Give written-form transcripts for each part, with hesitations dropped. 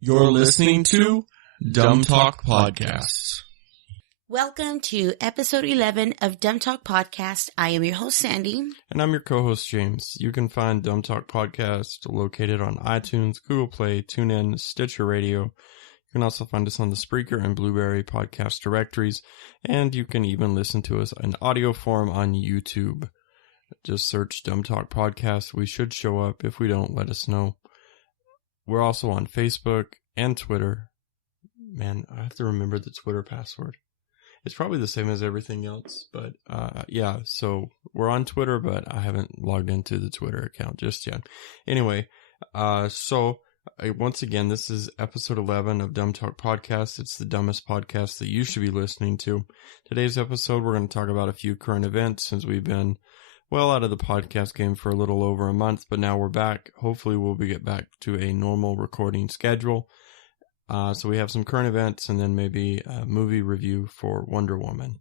You're listening to Dumb Talk Podcast. Welcome to episode 11 of Dumb Talk Podcast. I am your host, Sandy. And I'm your co-host, James. You can find Dumb Talk Podcast located on iTunes, Google Play, TuneIn, Stitcher Radio. You can also find us on the Spreaker and Blueberry podcast directories. And you can even listen to us in audio form on YouTube. Just search Dumb Talk Podcast. We should show up. If we don't, let us know. We're also on Facebook and Twitter. Man, I have to remember the Twitter password. It's probably the same as everything else, but yeah, so we're on Twitter, but I haven't logged into the Twitter account just yet. Anyway, once again, this is episode 11 of Dumb Talk Podcast. It's the dumbest podcast that you should be listening to. Today's episode, we're going to talk about a few current events since we've been well out of the podcast game for a little over a month, but now we're back. Hopefully we'll get back to a normal recording schedule. So we have some current events and then maybe a movie review for Wonder Woman.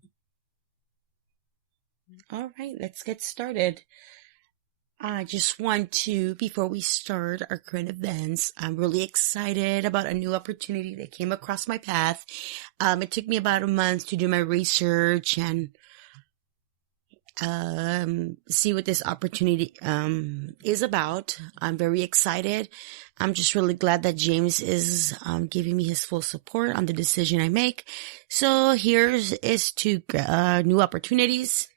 All right, let's get started. I just want to, before we start our current events, I'm really excited about a new opportunity that came across my path. It took me about a month to do my research and see what this opportunity is about. I'm very excited. I'm just really glad that James is giving me his full support on the decision I make. So here's to new opportunities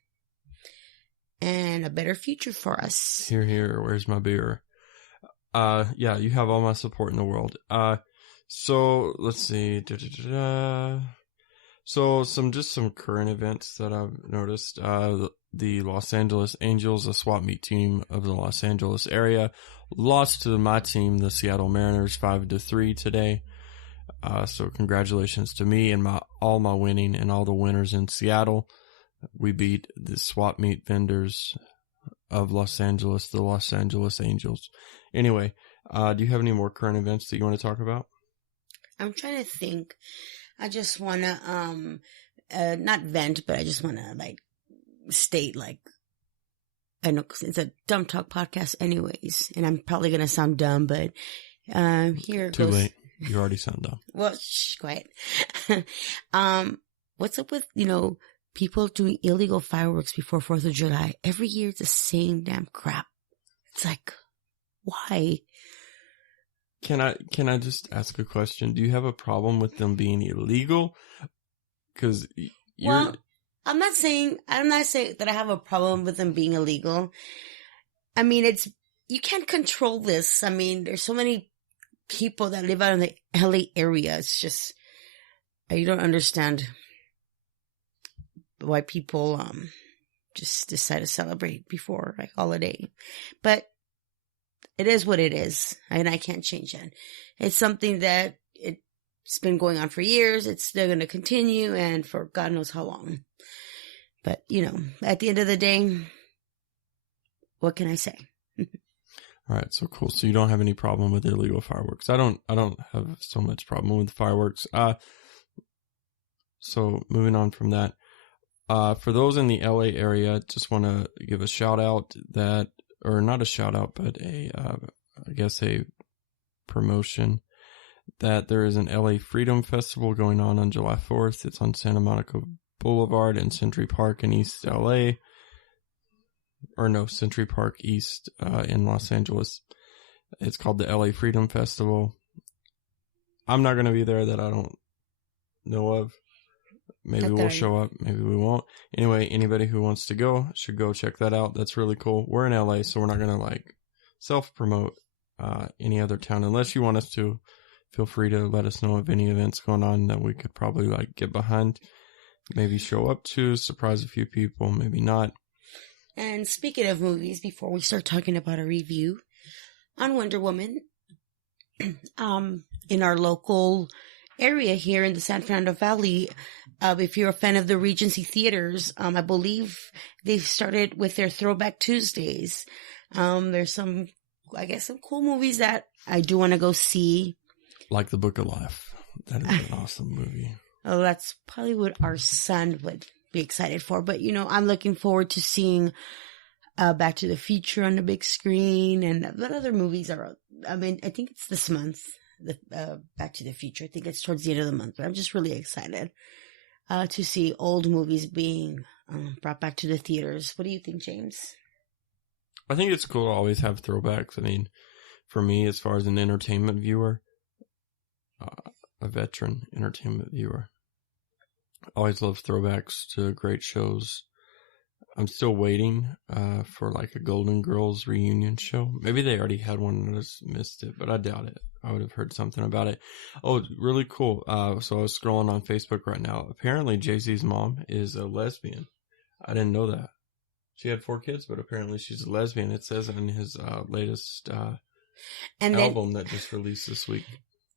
and a better future for us. Here, where's my beer? Yeah, you have all my support in the world. So let's see. So some current events that I've noticed. The Los Angeles Angels, a swap meet team of the Los Angeles area, lost to my team, the Seattle Mariners, 5-3 today. So congratulations to me and all my winning and all the winners in Seattle. We beat the swap meet vendors of Los Angeles, the Los Angeles Angels. Anyway, do you have any more current events that you want to talk about? I'm trying to think. I just want to, not vent, but I just want to state I know it's a dumb talk podcast anyways, and I'm probably going to sound dumb, but here it Too goes. late. You already sound dumb. Well, shh, quiet. What's up with, people doing illegal fireworks before 4th of July? Every year it's the same damn crap. It's like, why? Can I just ask a question? Do you have a problem with them being illegal? Because Well, I'm not saying that I have a problem with them being illegal. I mean, you can't control this. I mean, there's so many people that live out in the LA area. It's just, you don't understand why people, just decide to celebrate before holiday. But it is what it is, and I can't change it. It's something that it's been going on for years. It's still going to continue, and for God knows how long. But, at the end of the day, what can I say? All right, so cool. So you don't have any problem with illegal fireworks. I don't have so much problem with fireworks. So moving on from that, for those in the LA area, just want to give a shout out or not a shout out, but I guess a promotion that there is an LA Freedom Festival going on July 4th. It's on Santa Monica Boulevard and Century Park in East LA. Or no, Century Park East in Los Angeles. It's called the LA Freedom Festival. I'm not going to be there that I don't know of. Maybe we'll show up. Maybe we won't. Anyway, anybody who wants to go should go check that out. That's really cool. We're in LA, so we're not going to self-promote any other town. Unless you want us to, feel free to let us know of any events going on that we could probably get behind. Maybe show up to, surprise a few people, maybe not. And speaking of movies, before we start talking about a review on Wonder Woman, in our local area here in the San Fernando Valley, if you're a fan of the Regency Theaters, I believe they've started with their Throwback Tuesdays. There's some cool movies that I do want to go see. Like The Book of Life. That is an awesome movie. Oh, that's probably what our son would be excited for. But, I'm looking forward to seeing Back to the Future on the big screen. And what other movies are, I think it's this month Back to the Future. I think it's towards the end of the month, but I'm just really excited to see old movies being brought back to the theaters. What do you think, James? I think it's cool to always have throwbacks. I mean, for me, as far as an entertainment viewer, a veteran entertainment viewer, I always love throwbacks to great shows. I'm still waiting for like a Golden Girls reunion show. Maybe they already had one and I just missed it, but I doubt it. I would have heard something about it. Oh, really cool. So I was scrolling on Facebook right now. Apparently Jay-Z's mom is a lesbian. I didn't know that. She had 4 kids, but apparently she's a lesbian. It says in his latest album that just released this week.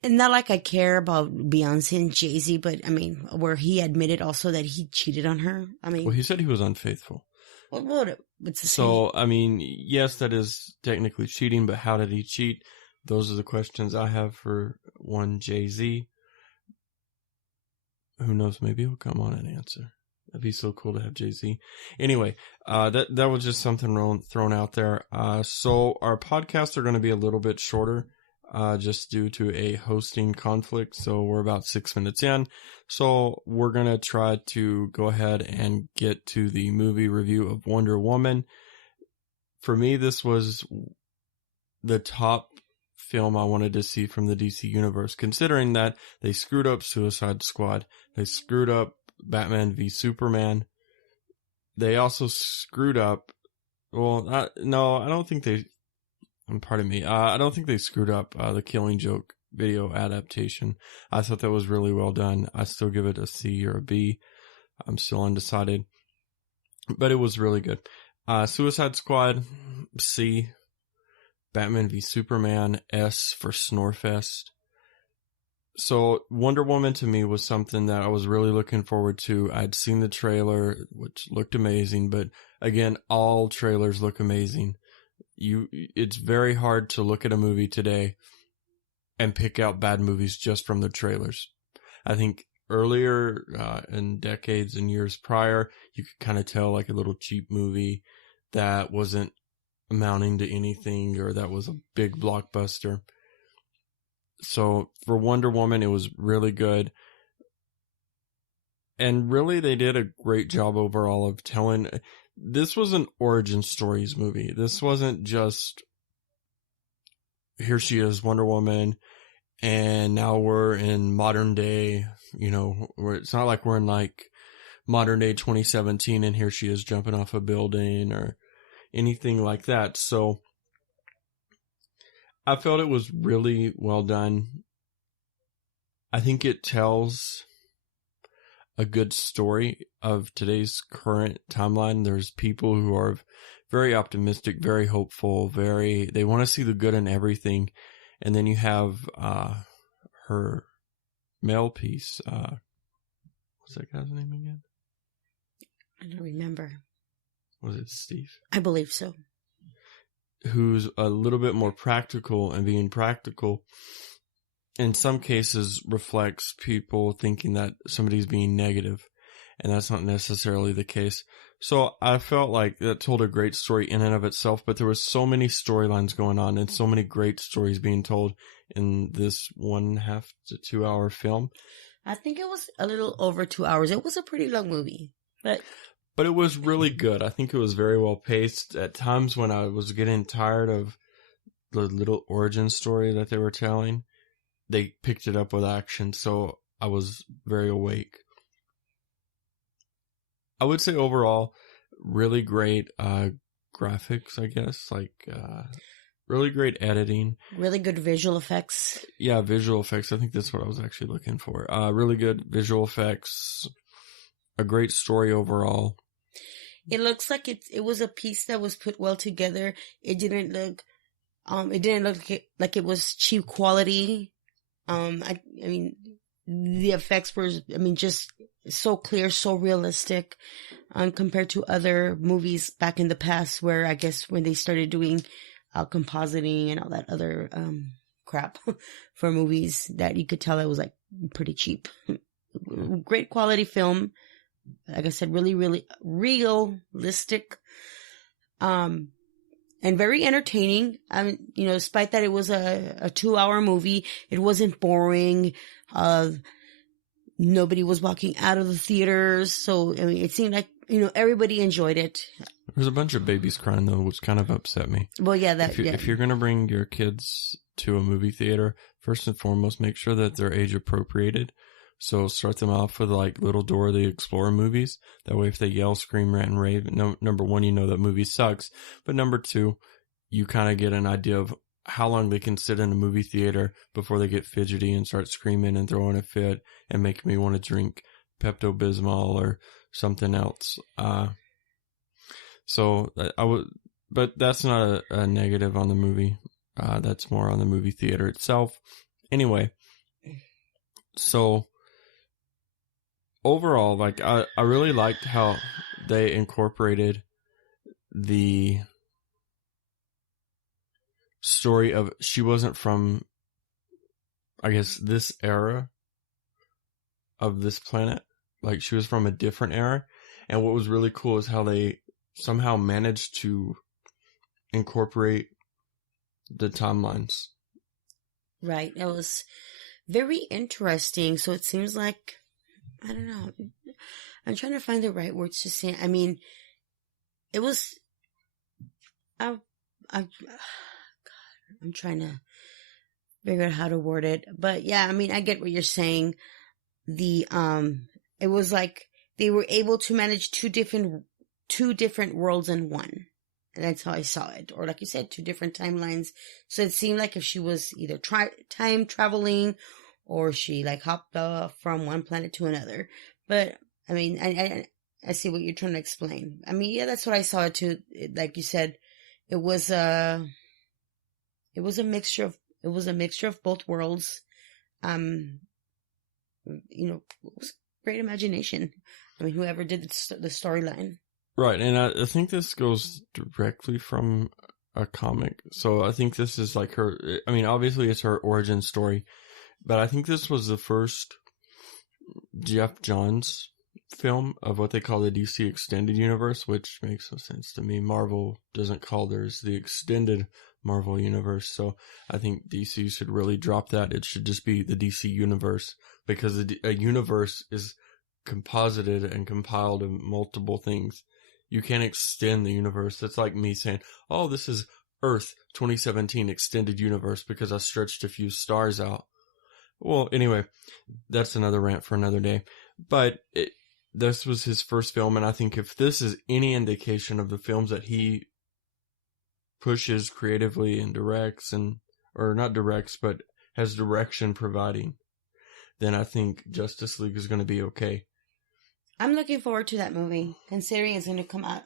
And not like I care about Beyonce and Jay-Z, but I mean, where he admitted also that he cheated on her. I mean, well, he said he was unfaithful. Well, it's the so, I mean, yes, that is technically cheating, but how did he cheat? Those are the questions I have for one Jay-Z. Who knows? Maybe he'll come on and answer. That'd be so cool to have Jay-Z. Anyway, that was just something thrown out there. So our podcasts are going to be a little bit shorter, just due to a hosting conflict. So we're about 6 minutes in. So we're going to try to go ahead and get to the movie review of Wonder Woman. For me, this was the top film I wanted to see from the DC universe, considering that they screwed up Suicide Squad. They screwed up Batman v Superman. They also screwed up, well, no, I don't think they, pardon me, I don't think they screwed up the Killing Joke video adaptation. I thought that was really well done. I still give it a C or a B. I'm still undecided, but it was really good. Suicide Squad, C. Batman v Superman, S for Snorefest. So Wonder Woman to me was something that I was really looking forward to. I'd seen the trailer, which looked amazing, but again, all trailers look amazing. It's very hard to look at a movie today and pick out bad movies just from the trailers. I think earlier in decades and years prior, you could kind of tell like a little cheap movie that wasn't amounting to anything or that was a big blockbuster. So for Wonder Woman, it was really good. And really, they did a great job overall of telling. This was an origin stories movie. This wasn't just, here she is, Wonder Woman, and now we're in modern day, where it's not like we're in like modern day 2017 and here she is jumping off a building or anything like that. So I felt it was really well done. I think it tells a good story of today's current timeline. There's people who are very optimistic, very hopeful, they want to see the good in everything. And then you have her male piece. What's that guy's name again? I don't remember. Was it Steve? I believe so. Who's a little bit more practical, and being practical in some cases reflects people thinking that somebody's being negative, and that's not necessarily the case. So I felt like that told a great story in and of itself, but there was so many storylines going on and so many great stories being told in this 1.5 to 2 hour film. I think it was a little over 2 hours. It was a pretty long movie, but it was really good. I think it was very well paced. At times when I was getting tired of the little origin story that they were telling, they picked it up with action, so I was very awake. I would say overall, really great graphics, I guess, really great editing. Really good visual effects. Yeah, visual effects. I think that's what I was actually looking for. Really good visual effects. A great story overall. It looks like it was a piece that was put well together. It didn't look like it was cheap quality. I mean, the effects were, just so clear, so realistic, compared to other movies back in the past where I guess when they started doing compositing and all that other crap for movies, that you could tell it was like pretty cheap. Great quality film. Like I said, really, really realistic. and very entertaining. Despite that it was a 2-hour movie, it wasn't boring. Nobody was walking out of the theaters. So, I mean, it seemed like, everybody enjoyed it. There's a bunch of babies crying, though, which kind of upset me. Well, yeah, If you're going to bring your kids to a movie theater, first and foremost, make sure that they're age appropriated. So start them off with like Little Dora the Explorer movies. That way, if they yell, scream, rant, and rave, number one, that movie sucks. But number two, you kind of get an idea of how long they can sit in a movie theater before they get fidgety and start screaming and throwing a fit and make me want to drink Pepto-Bismol or something else. But that's not a negative on the movie. That's more on the movie theater itself. Anyway, so overall, like, I really liked how they incorporated the story of she wasn't from, I guess, this era of this planet. Like, she was from a different era. And what was really cool is how they somehow managed to incorporate the timelines. Right. It was very interesting. So it seems like, I don't know. I'm trying to find the right words to say. I mean, it was, God, I'm trying to figure out how to word it. But yeah, I mean, I get what you're saying. It was like they were able to manage two different worlds in one. And that's how I saw it. Or like you said, 2 different timelines. So it seemed like if she was either time traveling or she like hopped from one planet to another. But I mean, I see what you're trying to explain. I mean, yeah, that's what I saw it too. Like you said, it was a mixture of both worlds. It was great imagination. I mean, whoever did the storyline. Right, and I think this goes directly from a comic. So I think this is like her, I mean, obviously it's her origin story, but I think this was the first Jeff Johns film of what they call the DC Extended Universe, which makes no sense to me. Marvel doesn't call theirs the Extended Marvel Universe, so I think DC should really drop that. It should just be the DC Universe, because a universe is composited and compiled of multiple things. You can't extend the universe. That's like me saying, oh, this is Earth 2017 Extended Universe because I stretched a few stars out. Well, anyway, that's another rant for another day. But this was his first film, and I think if this is any indication of the films that he pushes creatively and directs, or not directs, but has direction providing, then I think Justice League is going to be okay. I'm looking forward to that movie, considering it's going to come out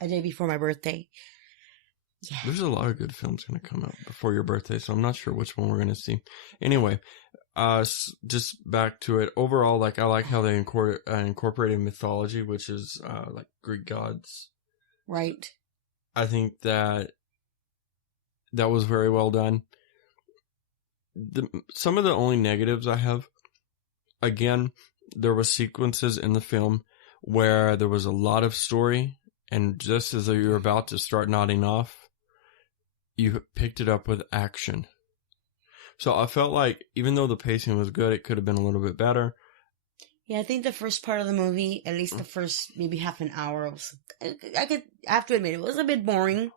a day before my birthday. Yeah. There's a lot of good films going to come out before your birthday, so I'm not sure which one we're going to see. Anyway, just back to it. Overall, like, I like how they incorporated mythology, which is like Greek gods. Right. I think that was very well done. Some of the only negatives I have, again, there were sequences in the film where there was a lot of story, and just as you were about to start nodding off, you picked it up with action. So I felt like, even though the pacing was good, it could have been a little bit better. Yeah, I think the first part of the movie, at least the first maybe half an hour, I have to admit, it was a bit boring,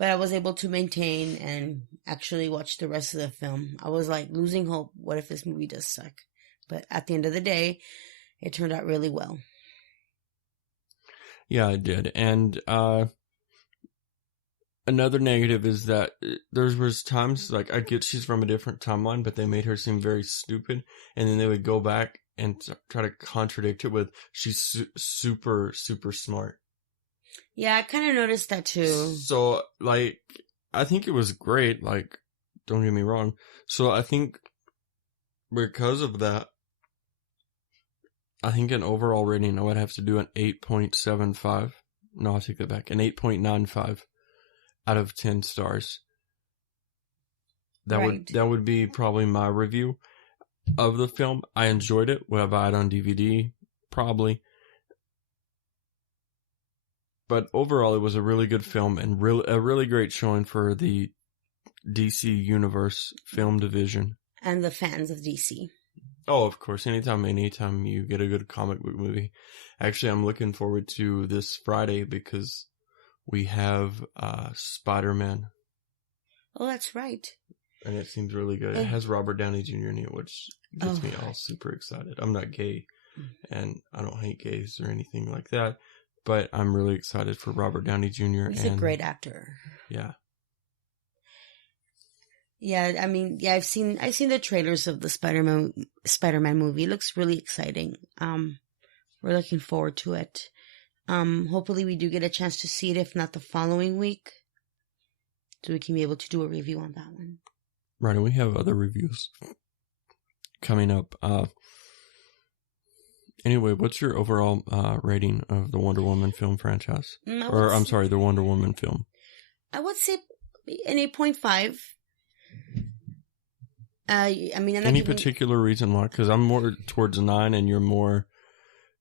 but I was able to maintain and actually watch the rest of the film. I was like losing hope. What if this movie does suck? But at the end of the day, it turned out really well. Yeah, it did. And another negative is that there was times, like, I get she's from a different timeline, but they made her seem very stupid. And then they would go back and try to contradict it with, she's super, super smart. Yeah, I kind of noticed that too. So, like, I think it was great. Like, don't get me wrong. So I think because of that, I think an overall rating, I would have to do an 8.75. No, I'll take that back. An 8.95 out of 10 stars. That would be probably my review of the film. I enjoyed it. Would I buy it on DVD? Probably. But overall, it was a really good film and a really great showing for the DC Universe film division. And the fans of DC. Oh, of course. Anytime you get a good comic book movie. Actually, I'm looking forward to this Friday because we have Spider-Man. Oh, that's right. And it seems really good. It has Robert Downey Jr. in it, which gets me all super excited. I'm not gay, and I don't hate gays or anything like that, but I'm really excited for Robert Downey Jr. He's a great actor. Yeah. Yeah, I mean, yeah, I've seen the trailers of the Spider-Man movie. It looks really exciting. We're looking forward to it. Hopefully we do get a chance to see it, if not the following week, so we can be able to do a review on that one. Right, and we have other reviews coming up. Anyway, what's your overall rating of the Wonder Woman film franchise? The Wonder Woman film. I would say an 8.5. I mean, I'm not any particular reason why? Because I'm more towards 9, and you're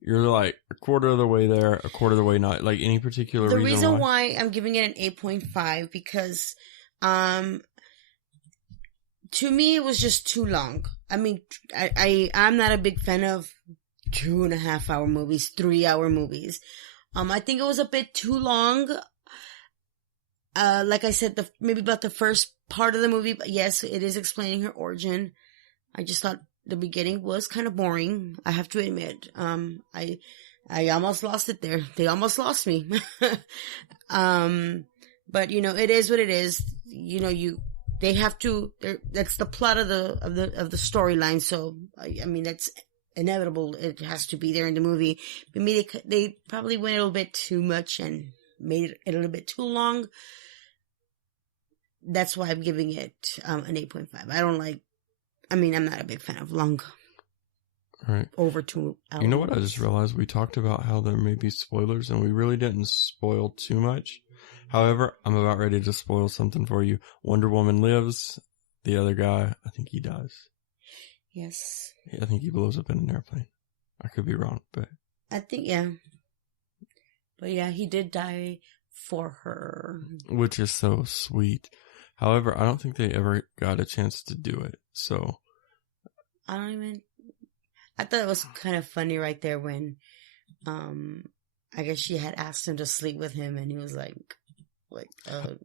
like a quarter of the way there, a quarter of the way not. Like, any particular reason why? The reason why I'm giving it an 8.5 because, to me, it was just too long. I mean, I'm not a big fan of 2.5 hour movies, 3 hour movies. I think it was a bit too long. Like I said, maybe about the first part of the movie, but yes, it is explaining her origin. I just thought the beginning was kind of boring. I have to admit. I almost lost it there. They almost lost me. But it is what it is. They have to. That's the plot of the storyline. So I mean, that's inevitable. It has to be there in the movie. But maybe they probably went a little bit too much and made it a little bit too long. That's why I'm giving it an 8.5. I'm not a big fan of long. Right. Over 2 hours. You know what? I just realized we talked about how there may be spoilers, and we really didn't spoil too much. However, I'm about ready to spoil something for you. Wonder Woman lives. The other guy, I think he dies. Yes. I think he blows up in an airplane. I could be wrong, but... I think, yeah. But yeah, he did die for her. Which is so sweet. However, I don't think they ever got a chance to do it, so... I thought it was kind of funny right there when, I guess she had asked him to sleep with him, and he was like...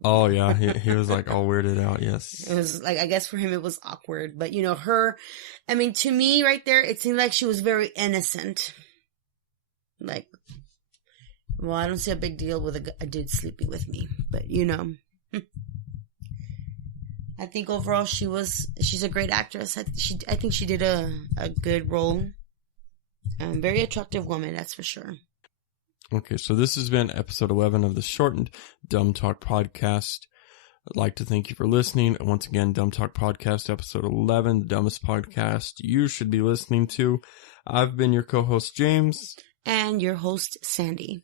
Oh, yeah, he was like all weirded out, yes. It was like, I guess for him it was awkward, but to me right there, it seemed like she was very innocent. Like... Well, I don't see a big deal with a dude sleeping with me, but I think overall she's a great actress. I think she did a good role. Very attractive woman, that's for sure. Okay, so this has been episode 11 of the shortened Dumb Talk podcast. I'd like to thank you for listening. Once again, Dumb Talk podcast, episode 11, the dumbest podcast you should be listening to. I've been your co-host, James. And your host, Sandy.